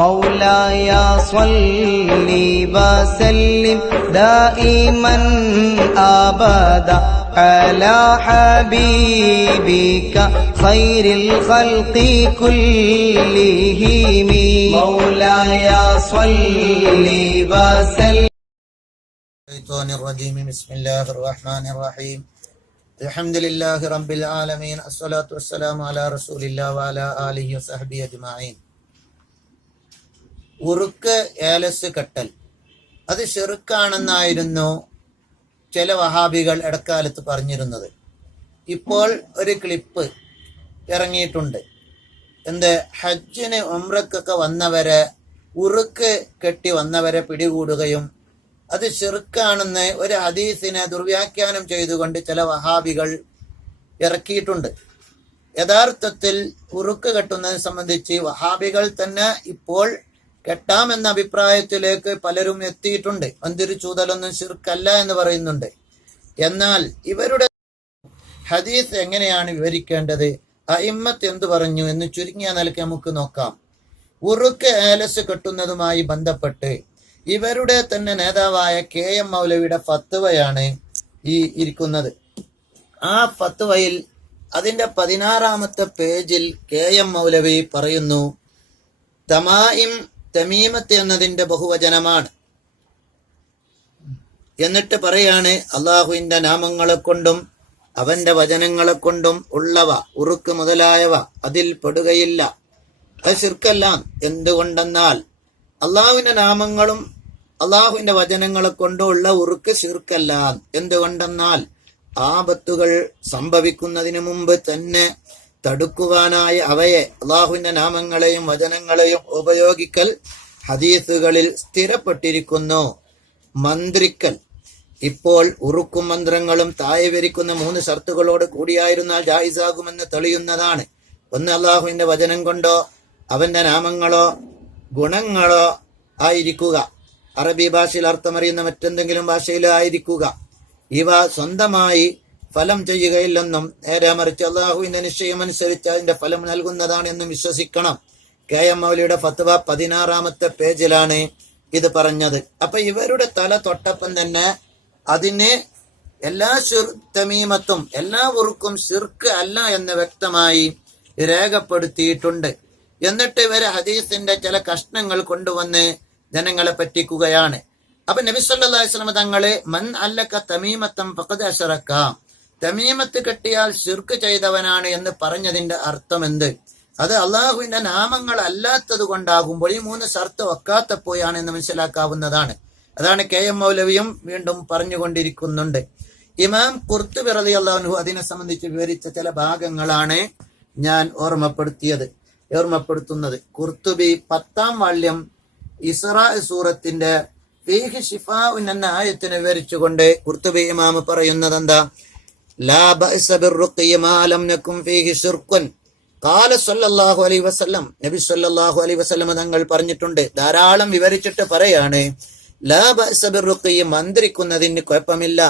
مولاي صل وسلم دائما أبدا على حبيبك خير الخلق كلهم مولاي صل وسلم. الشيطان الرجيم. بسم الله الرحمن الرحيم. الحمد لله رب العالمين. الصلاة والسلام على رسول الله وعلى آله وصحبه أجمعين. ഉറുക്ക് ഏലസ് കെട്ടൽ അത് ശിർക്കാണെന്നായിരുന്നു ചില വഹാബികൾ ഇടക്കാലത്ത് പറഞ്ഞിരുന്നത്. ഇപ്പോൾ ഒരു ക്ലിപ്പ് ഇറങ്ങിയിട്ടുണ്ട്. ഹജ്ജിന് ഉംറക്കൊക്കെ വന്നവരെ ഉറുക്ക് കെട്ടി വന്നവരെ പിടികൂടുകയും അത് ശിർക്കാണെന്ന് ഒരു ഹദീസിനെ ദുർവ്യാഖ്യാനം ചെയ്തുകൊണ്ട് ചില വഹാബികൾ ഇറക്കിയിട്ടുണ്ട്. യഥാർത്ഥത്തിൽ ഉറുക്ക് കെട്ടുന്നതിനെ സംബന്ധിച്ച് വഹാബികൾ തന്നെ ഇപ്പോൾ കെട്ടാമെന്ന അഭിപ്രായത്തിലേക്ക് പലരും എത്തിയിട്ടുണ്ട്. മന്ദിര ചൂതലൊന്നും ശിർക്കല്ല എന്ന് പറയുന്നുണ്ട്. എന്നാൽ ഇവരുടെ ഹദീസ് എങ്ങനെയാണ് വിവരിക്കേണ്ടത്, അഇമ്മത്ത് എന്തു പറഞ്ഞു എന്ന് ചുരുങ്ങിയ നിലയ്ക്ക് നമുക്ക് നോക്കാം. ഉറുക്ക് ഏലസ് കെട്ടുന്നതുമായി ബന്ധപ്പെട്ട് ഇവരുടെ തന്നെ നേതാവായ KM മൗലവിയുടെ ഫത്വയാണ് ഈ ഇരിക്കുന്നത്. ആ ഫത്വയിൽ അതിന്റെ 16-ാമത്തെ പേജിൽ KM മൗലവി പറയുന്നു, തമീമത്ത് എന്നതിന്റെ ബഹുവചനമാണ്. എന്നിട്ട് പറയാണ്, അള്ളാഹുവിന്റെ നാമങ്ങളെ കൊണ്ടും അവന്റെ വചനങ്ങളെ കൊണ്ടും ഉള്ളവ ഉറുക്ക് മുതലായവ അതിൽ പെടുകയില്ല, അത് ശിർക്കല്ല. എന്തുകൊണ്ടെന്നാൽ അള്ളാഹുവിന്റെ നാമങ്ങളും അള്ളാഹുവിന്റെ വചനങ്ങളെ കൊണ്ടുള്ള ഉറുക്ക് ശിർക്കല്ല. എന്തുകൊണ്ടെന്നാൽ ആപത്തുകൾ സംഭവിക്കുന്നതിന് മുമ്പ് തന്നെ തടുക്കുവാനായി അവയെ അള്ളാഹുവിന്റെ നാമങ്ങളെയും വചനങ്ങളെയും ഉപയോഗിക്കൽ ഹദീസുകളിൽ സ്ഥിരപ്പെട്ടിരിക്കുന്നു. മന്ത്രിക്കൽ ഇപ്പോൾ ഉറുക്കും മന്ത്രങ്ങളും താഴെ വിവരിക്കുന്ന 3 ഷർത്തുകളോട് കൂടിയായിരുന്നാൽ ജായിസാകുമെന്ന് തെളിയുന്നതാണ്. ഒന്ന്, അള്ളാഹുവിന്റെ വചനം കൊണ്ടോ അവന്റെ നാമങ്ങളോ ഗുണങ്ങളോ ആയിരിക്കുക. അറബി ഭാഷയിൽ അർത്ഥമറിയുന്ന മറ്റെന്തെങ്കിലും ഭാഷയിലോ ആയിരിക്കുക. ഇവ സ്വന്തമായി ഫലം ചെയ്യുകയില്ലെന്നും നേരെ മറിച്ച് അള്ളാഹുവിന്റെ നിശ്ചയമനുസരിച്ച് അതിന്റെ ഫലം നൽകുന്നതാണെന്നും വിശ്വസിക്കണം. KM മൗലവിയുടെ ഫത്വ 16-ാമത്തെ പേജിലാണ് ഇത് പറഞ്ഞത്. അപ്പൊ ഇവരുടെ തല തൊട്ടപ്പം തന്നെ അതിന് എല്ലാ തമീമത്തും എല്ലാ ഉറുക്കും ശിർക്ക് അല്ല എന്ന് വ്യക്തമായി രേഖപ്പെടുത്തിയിട്ടുണ്ട്. എന്നിട്ട് ഇവര് ഹദീസിന്റെ ചില കഷ്ണങ്ങൾ കൊണ്ടുവന്ന് ജനങ്ങളെ പറ്റിക്കുകയാണ്. അപ്പൊ നബി സല്ലല്ലാഹു അലൈഹി വസല്ലം തങ്ങള് മൻ അല്ലക തമീമത്തൻ ഫഖദ് അശ്റക, തമീമത്ത് കെട്ടിയാൽ ശിർക്ക് ചെയ്തവനാണ് എന്ന് പറഞ്ഞതിന്റെ അർത്ഥം എന്ത്? അത് അള്ളാഹുവിന്റെ നാമങ്ങൾ അല്ലാത്തത് കൊണ്ടാകുമ്പോൾ ഈ 3 ഷർത്ത് വെക്കാത്തപ്പോയാണ് എന്ന് മനസ്സിലാക്കാവുന്നതാണ്. അതാണ് KM മൗലവിയും വീണ്ടും പറഞ്ഞുകൊണ്ടിരിക്കുന്നുണ്ട്. ഇമാം ഖുർത്തുബി റളിയല്ലാഹു അൻഹു അതിനെ സംബന്ധിച്ച് വിവരിച്ച ചില ഭാഗങ്ങളാണ് ഞാൻ ഓർമ്മപ്പെടുത്തുന്നത്. ഖുർത്തുബി 10-ാം വാള്യം ഇസ്രാ സൂറത്തിന്റെ ഫീഹി ശിഫാഉൻ എന്ന ആയത്തിനെ വിവരിച്ചുകൊണ്ട് ഖുർത്തുബി ഇമാം പറയുന്നത് എന്താ? ലാ ബഅസ ബിർറുഖ്യ മാ ലം യകുൻ ഫീഹി ശിർകുൻ ഖാല സല്ലല്ലാഹു അലൈഹി വസല്ലം. നബി സല്ലല്ലാഹു അലൈഹി വസല്ലം തങ്ങൾ പറഞ്ഞിട്ടുണ്ട്. ധാരാളം വിവരിച്ചിട്ട് പറയാണ്, ലാ ബഅസ ബിർറുഖ്യ, മന്ത്രിക്കുന്നതിന് കുഴപ്പമില്ല,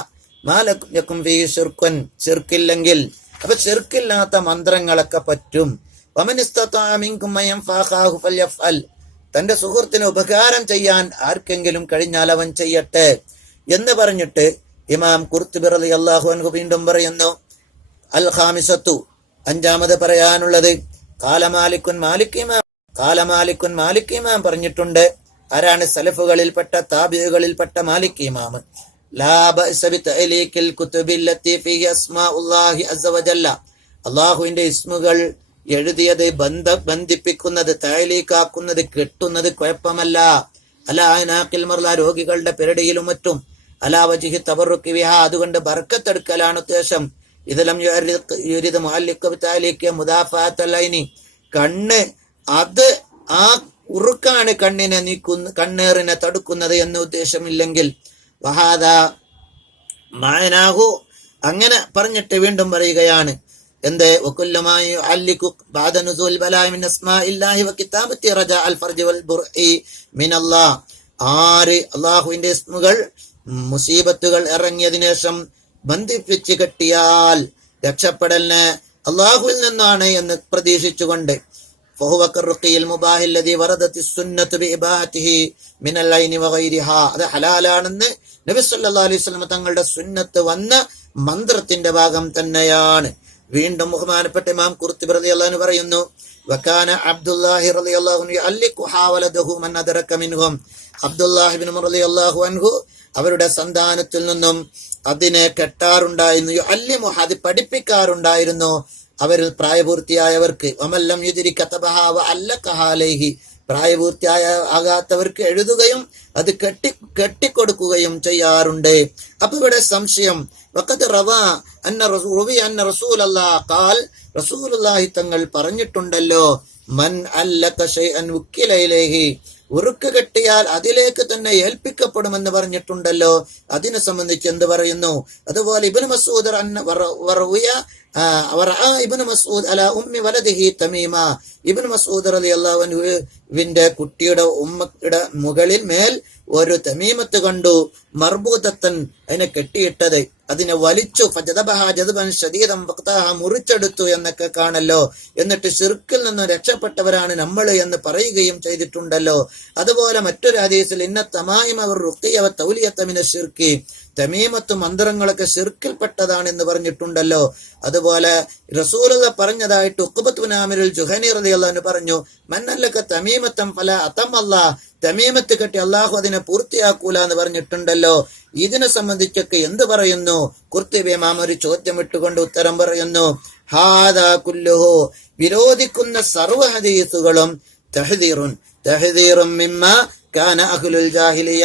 മാ ലം യകുൻ ഫീഹി ശിർകുൻ, ശിർക്കില്ലെങ്കിൽ. അപ്പൊ ശിർക്കില്ലാത്ത മന്ത്രങ്ങളൊക്കെ പറ്റും. വമൻ ഇസ്തതാഅ മിൻകും അൻ യൻഫഅഹു ഫൽയഫ്അൽ, തന്റെ സുഹൃത്തിന് ഉപകാരം ചെയ്യാൻ ആർക്കെങ്കിലും കഴിഞ്ഞാൽ അവൻ ചെയ്യട്ടെ എന്ന് പറഞ്ഞിട്ട് ഇമാം ഖുർത്തുബി റളിയല്ലാഹു അൻഹു വീണ്ടും പറയുന്നു, അൽ ഖാമിസത്തു, 5-ാമത് പറയാനുള്ളത്, ഖാല മാലിക് ഇമാം പറഞ്ഞിട്ടുണ്ട്. ആരാണ്? സലഫുകളിൽപ്പെട്ട താബിഈകളിൽപ്പെട്ട മാലിക് ഇമാം. ലാ ബഅസ ബിതഅലീഖിൽ കുതുബില്ലത്തി ഫീഹി അസ്മാഉല്ലാഹി അസ്സ വജല്ല, അല്ലാഹുവിന്റെ ഇസ്മുകൾ എഴുതിയത് ബന്ധിപ്പിക്കുന്നത്, തഅലീഖാക്കുന്നത്, കെട്ടുന്നത് കുഴപ്പമല്ല. അലാ അനാഖിൽ മർല, രോഗികളുടെ പെരടിയിലും മറ്റും. അലാ വജ്ഹി തബറുക്കി ബിഹാ, അതുകൊണ്ട് ബർക്കത്തെടുക്കലാണ് ഉദ്ദേശം. ഇദലം യുരിദ് മുഅല്ലിഖ ബിതഅലീഖി മുദാഫഅത്തൽ ഐനി, കണ്ണ് അത് ആ ഉറുക്കാണ് കണ്ണിനെ കണ്ണേറിനെ തടുക്കുന്നത് എന്ന ഉദ്ദേശമില്ലെങ്കിൽ വഹാദാ മഅനാഹു, അങ്ങനെ പറഞ്ഞിട്ട് വീണ്ടും പറയുകയാണ് എന്ത്? വകുല്ലമായി അല്ലിഖു ബഅദ നുസൂൽ ബലാഇ മിൻ അസ്മാഇല്ലാഹി വകിതാബത്തി റജാ അൽ ഫർജ് വൽ ബുർഇ മിനല്ലാഹ്, ആര് അല്ലാഹുവിന്റെ ഇസ്മുകൾ മുസീബത്തുകൾ ഇറങ്ങിയതിനു ശേഷം ബന്ധിപ്പിച്ച് കെട്ടിയാൽ രക്ഷപ്പെടലിന് അള്ളാഹുവിൽ നിന്നാണ് എന്ന് പ്രതീക്ഷിച്ചുകൊണ്ട് فهو كالرقي المباح الذي وردت السنة بإباحته من العين وغيرها. അത് ഹലാലാണെന്ന് നബി സല്ലല്ലാഹു അലൈഹി വസല്ലം തങ്ങളുടെ സുന്നത്ത് വന്ന മന്ത്രത്തിന്റെ ഭാഗം തന്നെയാണ്. വീണ്ടും ബഹുമാനപ്പെട്ട ഇമാം ഖുർത്തുബി റളിയല്ലാഹു അൻഹു പറയുന്നു, വകാന അബ്ദുല്ലാഹി റളിയല്ലാഹു അൻഹു യഅല്ലിഖു ഹാവലദഹു മൻ അദറക മിൻഹും. അബ്ദുല്ലാഹി ഇബ്നു ഉമർ റളിയല്ലാഹു അൻഹു അവരുടെ സന്താനത്തിൽ നിന്നും അതിനെ കെട്ടാറുണ്ടായിരുന്നു. യഅല്ലിമു അത് പഠിപ്പിക്കാറുണ്ടായിരുന്നു അവരിൽ പ്രായപൂർത്തിയായവർക്ക്. വമല്ലം യുദ്രി കതബഹ വഅല്ലഖഹ അലൈഹി. പ്രായപൂർത്തിയായ ആകാത്തവർക്ക് എഴുതുകയും അത് കെട്ടിക്കൊടുക്കുകയും ചെയ്യാറുണ്ട്. അപ്പൊ ഇവിടെ സംശയം, വഖദ് റവാ അന്ന റസൂലല്ലാഹ് ഖാൽ, റസൂലുള്ളാഹി തങ്ങൾ പറഞ്ഞിട്ടുണ്ടല്ലോ, മൻ അല്ലക ശൈഅൻ ഉക്കില ഇലൈഹി, ഉറുക്ക് കെട്ടിയാൽ അതിലേക്ക് തന്നെ ഏൽപ്പിക്കപ്പെടുമെന്ന് പറഞ്ഞിട്ടുണ്ടല്ലോ. അതിനെ സംബന്ധിച്ച് എന്ത് പറയുന്നു? അതുപോലെ ഇബ്നു മസ്ഊദ് ഇബ്നു മസ്ഊദ് അലാ ഉമ്മി വലദിഹി തമീമ, ഇബ്നു മസ്ഊദ് റളിയല്ലാഹു അൻഹുവിന്റെ കുട്ടിയുടെ ഉമ്മയുടെ മുകളിൽ മേൽ ഒരു തമീമത്ത് കണ്ടു, മർബൂതത്തൻ, അതിനെ കെട്ടിയിട്ടത്, അതിനെ വലിച്ചു, ഫജദബഹ ജദബൻ ശദീദൻ വഖതഹ, മുറിച്ചെടുത്തു എന്നൊക്കെ കാണല്ലോ. എന്നിട്ട് ശിർക്കിൽ നിന്ന് രക്ഷപ്പെട്ടവരാണ് നമ്മൾ എന്ന് പറയുകയും ചെയ്തിട്ടുണ്ടല്ലോ. അതുപോലെ മറ്റൊരു ഹദീസിൽ ഇന്ന തമായിമ റുഖിയ വ തൗലിയത മിന ശിർക്കി, തമീമത്ത് മന്ത്രങ്ങളൊക്കെ ശിർക്കിൽപ്പെട്ടതാണ് എന്ന് പറഞ്ഞിട്ടുണ്ടല്ലോ. അതുപോലെ റസൂലുള്ളാഹി പറഞ്ഞതായിട്ട് ഉഖബത്ത് ബിൻ ആമിറുൽ ജുഹനി റളിയല്ലാഹു അൻഹു പറഞ്ഞു, മന്നല്ലക തമീമത്തൻ ഫലാ അതമല്ലാഹ്, തമീമത്ത് കെട്ടി അള്ളാഹു അതിനെ പൂർത്തിയാക്കൂല എന്ന് പറഞ്ഞിട്ടുണ്ടല്ലോ. ഇതിനെ സംബന്ധിച്ചൊക്കെ എന്ത് പറയുന്നു? ഖുർത്തുബി ഇമാം ഒരു ചോദ്യം ഇട്ടുകൊണ്ട് ഉത്തരം പറയുന്നു, ഹാദാ കുല്ലുഹു, വിരോധിക്കുന്ന സർവ്വ ഹദീസുകളും തഹ്ദീറുൻ മിമ്മാ കാന അഹ്ലുൽ ജാഹിലിയ,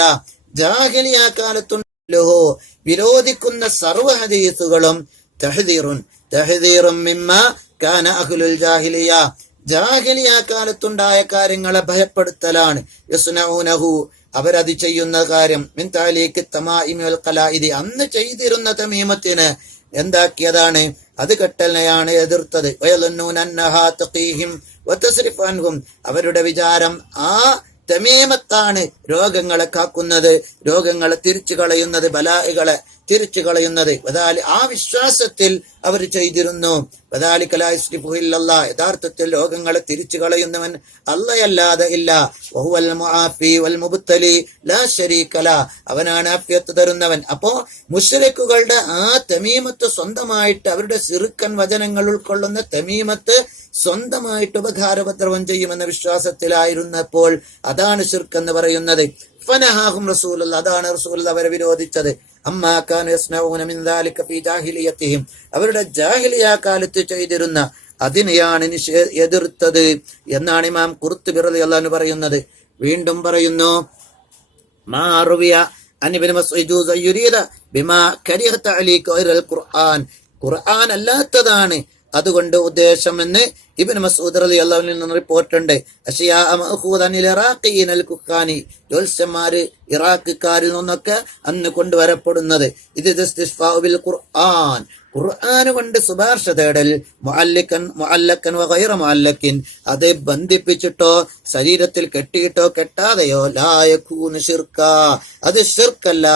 ജാഹിലിയ കാലത്തുണ്ടല്ലോ വിരോധിക്കുന്ന സർവ്വ ഹദീസുകളും തഹ്ദീറുൻ മിമ്മാ കാന അഹ്ലുൽ ജാഹിലിയ, ജാഹിലിയ കാലത്തുണ്ടായ കാര്യങ്ങളെ ഭയപ്പെടുത്തലാണ്. യസ്നഊനഹു, അവരത് ചെയ്യുന്ന കാര്യം, മിൻ തഅലീഖി തമാഇമി വൽ ഖലാഇദി, അന്ന് ചെയ്തിരുന്ന തമീമത്തിന് എന്താക്കിയതാണ്? അത് കെട്ടലിനെയാണ് എതിർത്തത്. വയലന്നൂന അന്നഹാ തഖീഹിം വതസ്രിഫു അൻഹും, അവരുടെ വിചാരം ആ തമീമത്താണ് രോഗങ്ങളെ കാക്കുന്നത്, രോഗങ്ങളെ തിരിച്ചു കളയുന്നത്, ബലാഇകളെ തിരിച്ചു കളയുന്നത്. ആ വിശ്വാസത്തിൽ അവർ ചെയ്തിരുന്നു. യഥാർത്ഥത്തിൽ രോഗങ്ങളെ തിരിച്ചു കളയുന്നവൻ അല്ലാഹയല്ലാതെ ഇല്ല. വഹുവൽ മുആഫി വൽ മുബ്തലി ലാ ശരീക ലഹ്, അവനാണ് ആഫിയത്ത് തരുന്നവൻ. അപ്പോ മുശ്രിക്കുകളുടെ ആ തമീമത്ത് സ്വന്തമായിട്ട്, അവരുടെ സിറുക്കൻ വചനങ്ങൾ ഉൾക്കൊള്ളുന്ന തമീമത്ത് സ്വന്തമായിട്ട് ഉപകാരപത്രവം ചെയ്യുമെന്ന വിശ്വാസത്തിലായിരുന്നപ്പോൾ അതാണ് ശിർക്ക് എന്ന് പറയുന്നത്. ഫനഹാഹും റസൂലുള്ളാഹി, അതാണ് റസൂലുള്ളാഹി അവരെ വിരോധിച്ചത്. അമ്മാ കാനു യസ്നഊന മിൻ ദാലിക ഫീ ജാഹിലിയത്തിഹിം, അവരുടെ ജാഹിലിയ കാലത്ത് ചെയ്തിരുന്ന അതിനെയാണ് എതിർത്തത് എന്നാണ് ഇമാം ഖുർത്തുബി റളിയല്ലാഹു അൻഹു പറയുന്നത്. വീണ്ടും പറയുന്നു, മാ റുവിയ അൻ ഇബ്നു മസ്ഊദ് യുരീദ ബിമാ കരിഹ തഅലീഖ ഗൈറൽ ഖുർആൻ, ഖുർആൻ അല്ലാത്തതാണ് അതുകൊണ്ട് ഉദ്ദേശം എന്ന് ഇബ്നു മസ്ഊദ് റളിയല്ലാഹു അൻഹു നിന്ന് റിപ്പോർട്ടുണ്ട്. അശിയാ മഅഖൂദനിൽ ഇറാഖിയിനൽ കുഖാനി, ജ്യോത്സ്യന്മാര് ഇറാഖിക്കാരിൽ നിന്നൊക്കെ അന്ന് കൊണ്ടുവരപ്പെടുന്നത്. ഇത് ഇസ്തിസ്ഫാഉ ബിൽ ഖുർആൻ, ഖുർആൻ കൊണ്ട് ശുപാർശ തേടൽ, മുഅല്ലക്കൻ വഗൈറ മുഅല്ലക്കിൻ, അത് ബന്ധിപ്പിച്ചിട്ടോ ശരീരത്തിൽ കെട്ടിയിട്ടോ കെട്ടാതെയോ, ലാ യകൂനു ശിർക, അത് ശിർക്കല്ല.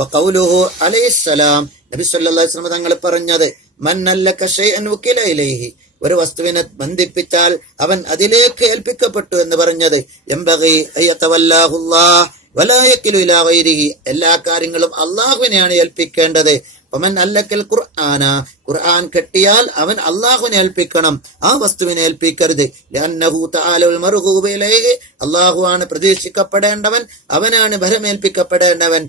വഖൗലുഹു അലൈഹിസ്സലാം, നബി സല്ലല്ലാഹു അലൈഹി വസല്ലം തങ്ങൾ പറഞ്ഞത്, മന്നല്ലക ശൈഅൻ ഉകില ഇലൈഹി, ഒരു വസ്തുവിനെ ബന്ധിപ്പിച്ചാൽ അവൻ അതിലേക്ക് ഏൽപ്പിക്കപ്പെട്ടു എന്ന് പറഞ്ഞത്. യംബഗി അയ്യതവല്ലാഹുല്ലാഹ് വലാ യകിലു ഇലാ ഗൈരിഹി, എല്ലാ കാര്യങ്ങളും അല്ലാഹുവിനെയാണ് ഏൽപ്പിക്കേണ്ടത്. വമൻ അല്ലക്കൽ ഖുർആന, ഖുർആൻ കെട്ടിയാൽ അവൻ അല്ലാഹുവിനെ ഏൽപ്പിക്കണം, ആ വസ്തുവിനെ ഏൽപ്പിക്കരുത്. ലഅന്നഹു തആലൽ മർഗൂബ ഇലൈഹി, അല്ലാഹുവാണ് പ്രതീക്ഷിക്കപ്പെടേണ്ടവൻ, അവനാണ് ഭരമേൽപ്പിക്കപ്പെടേണ്ടവൻ.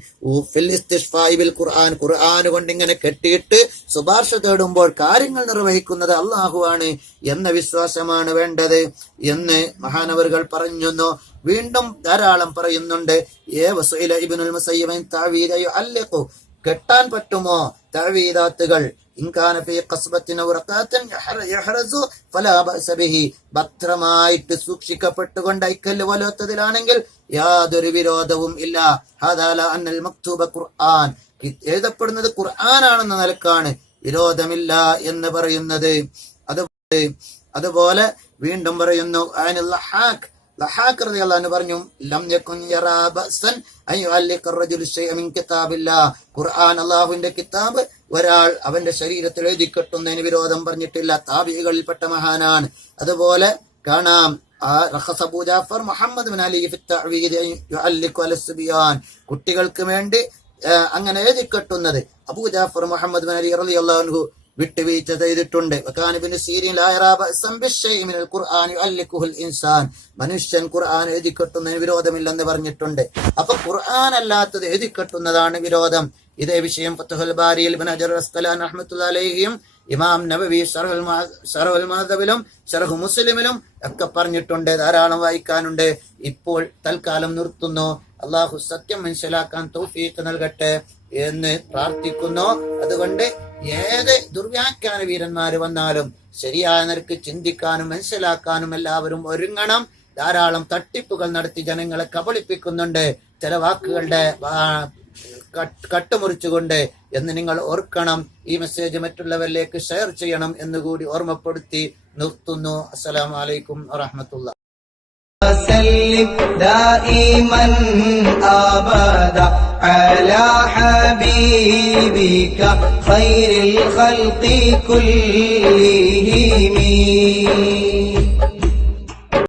ഫിൽ ഇസ്തിശ്ഫാഇ ബിൽ ഖുർആൻ, ഖുർആൻ കൊണ്ട് ഇങ്ങനെ കെട്ടിയിട്ട് ശുപാർശ തേടുമ്പോൾ കാര്യങ്ങൾ നിർവഹിക്കുന്നത് അല്ലാഹുവാണ് എന്ന വിശ്വാസമാണ് വേണ്ടത് എന്ന് മഹാനവറുകൾ പറഞ്ഞു. വീണ്ടും ധാരാളം പറയുന്നുണ്ട്. ഇബ്നുൽ മുസയ്യിബ് തഅവീദ യുഅല്ലിഖു, കെട്ടാൻ പറ്റുമോ തഅവീദാത്തുകൾ? ഇൻകാന ഫീ ഖസ്ബത്തിൻ ഔ റഖാത്തിൻ യഹ്റസു ഫലാ ബഅസ ബിഹി, ഭദ്രമായിട്ട് സൂക്ഷിക്കപ്പെട്ടുകൊണ്ട് ഐക്കല്ല് പോലത്തതിലാണെങ്കിൽ യാതൊരു വിരോധവും ഇല്ല. ഹാദാ ലാ അന്നൽ മക്തൂബ ഖുർആൻ, എഴുതപ്പെടുന്നത് ഖുർആനാണെന്ന നിലക്കാണ് വിരോധമില്ല എന്ന് പറയുന്നത്. അതുപോലെ വീണ്ടും പറയുന്നു, ലഹാഖ് റളിയല്ലാഹു അൻഹു പറഞ്ഞു, ലം യകുൻ യറാ ബഅസൻ അൻ യുഅല്ലിഖ അർ-റജുലു ശൈഅൻ മിൻ കിതാബില്ലാഹ്, ഖുർആൻ അല്ലാഹുവിന്റെ കിതാബ് ഒരാൾ അവന്റെ ശരീരത്തിൽ എഴുതി കെട്ടുന്നതിന് വിരോധം പറഞ്ഞിട്ടില്ല. താബിഈകളിൽപ്പെട്ട മഹാനാണ്. അതുപോലെ കാണാം റഖസ് അബൂ ജാഫർ മുഹമ്മദ് ബിൻ അലി ഫി തഅവീദ് യുഅല്ലിഖു അല സുബിയാൻ, കുട്ടികൾക്ക് വേണ്ടി അങ്ങനെ എഴുതിക്കെട്ടുന്നത് അബൂ ജാഫർ മുഹമ്മദ് ബിൻ അലി റളിയല്ലാഹു അൻഹു വിട്ടുവീഴ്ച ചെയ്തിട്ടുണ്ട്. മനുഷ്യൻ ഖുർആൻ എഴുതിക്കെട്ടുന്നതിന് വിരോധമില്ലെന്ന് പറഞ്ഞിട്ടുണ്ട്. അപ്പൊ ഖുർആൻ അല്ലാത്തത് എഴുതിക്കെട്ടുന്നതാണ് വിരോധം. ഇതേ വിഷയം ഫത്ഹുൽ ബാരിയിൽ ഇബ്നു ഹജർ അസ്ഖലാനി റഹ്മത്തുള്ളാഹി അലൈഹിയും ഇമാം നബവി ശർഹുൽ മുഹദ്ദബിലും ശർഹ് മുസ്ലിമിലും ഒക്കെ പറഞ്ഞിട്ടുണ്ട്. ധാരാളം വായിക്കാനുണ്ട്. ഇപ്പോൾ തൽക്കാലം നിർത്തുന്നു. അള്ളാഹു സത്യം മനസ്സിലാക്കാൻ തൗഫീഖ് നൽകട്ടെ എന്ന് പ്രാർത്ഥിക്കുന്നു. അതുകൊണ്ട് ഏത് ദുർവ്യാഖ്യാന വീരന്മാര് വന്നാലും ശരിയായ നിരക്ക് ചിന്തിക്കാനും മനസ്സിലാക്കാനും എല്ലാവരും ഒരുങ്ങണം. ധാരാളം തട്ടിപ്പുകൾ നടത്തി ജനങ്ങളെ കബളിപ്പിക്കുന്നുണ്ട് ചില വാക്കുകളുടെ കട്ടുമുറിച്ചുകൊണ്ട് എന്ന് നിങ്ങൾ ഓർക്കണം. ഈ മെസ്സേജ് മറ്റുള്ളവരിലേക്ക് ഷെയർ ചെയ്യണം എന്നുകൂടി ഓർമ്മപ്പെടുത്തി നിർത്തുന്നു. അസ്സലാമു അലൈക്കും വറഹ്മത്തുള്ളാഹി. وسلم دائما أبدا على حبيبك خير الخلق كلهم.